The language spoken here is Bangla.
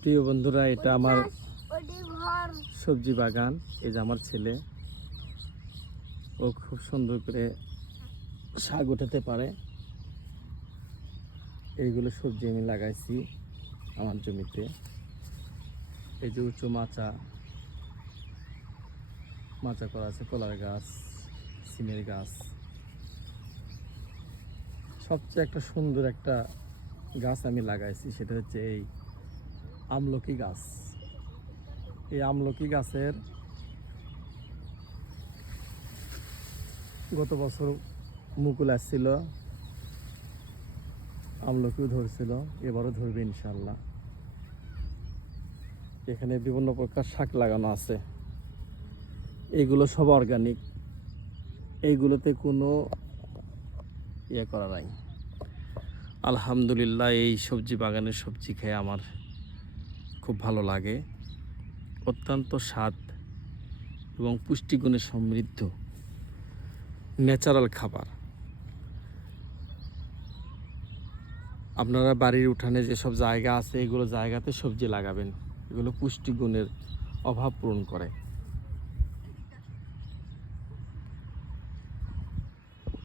প্রিয় বন্ধুরা, এটা আমার সবজি বাগান। এই যে আমার ছেলে, ও খুব সুন্দর করে শাক উঠাতে পারে। এইগুলো সবজি আমি লাগাইছি আমার জমিতে। এই যে উঁচু মাচা করা আছে, কলার গাছ, সিমের গাছ। সবচেয়ে একটা সুন্দর একটা গাছ আমি লাগাইছি, সেটা হচ্ছে এই আমলকি গাছ। এই আমলকি গাছের গত বছর মুকুল আসছিল, আমলকিও ধরছিল, এবারও ধরবে ইনশাল্লাহ। এখানে বিভিন্ন প্রকার শাক লাগানো আছে, এইগুলো সব অর্গানিক, এইগুলোতে কোনো ইয়ে করা নাই। আলহামদুলিল্লাহ, এই সবজি বাগানের সবজি খেয়ে আমার খুব ভালো লাগে। অত্যন্ত স্বাদ এবং পুষ্টিগুণে সমৃদ্ধ ন্যাচারাল খাবার। আপনারা বাড়ির উঠানে যেসব জায়গা আছে, এগুলো জায়গাতে সবজি লাগাবেন, এগুলো পুষ্টিগুণের অভাব পূরণ করে।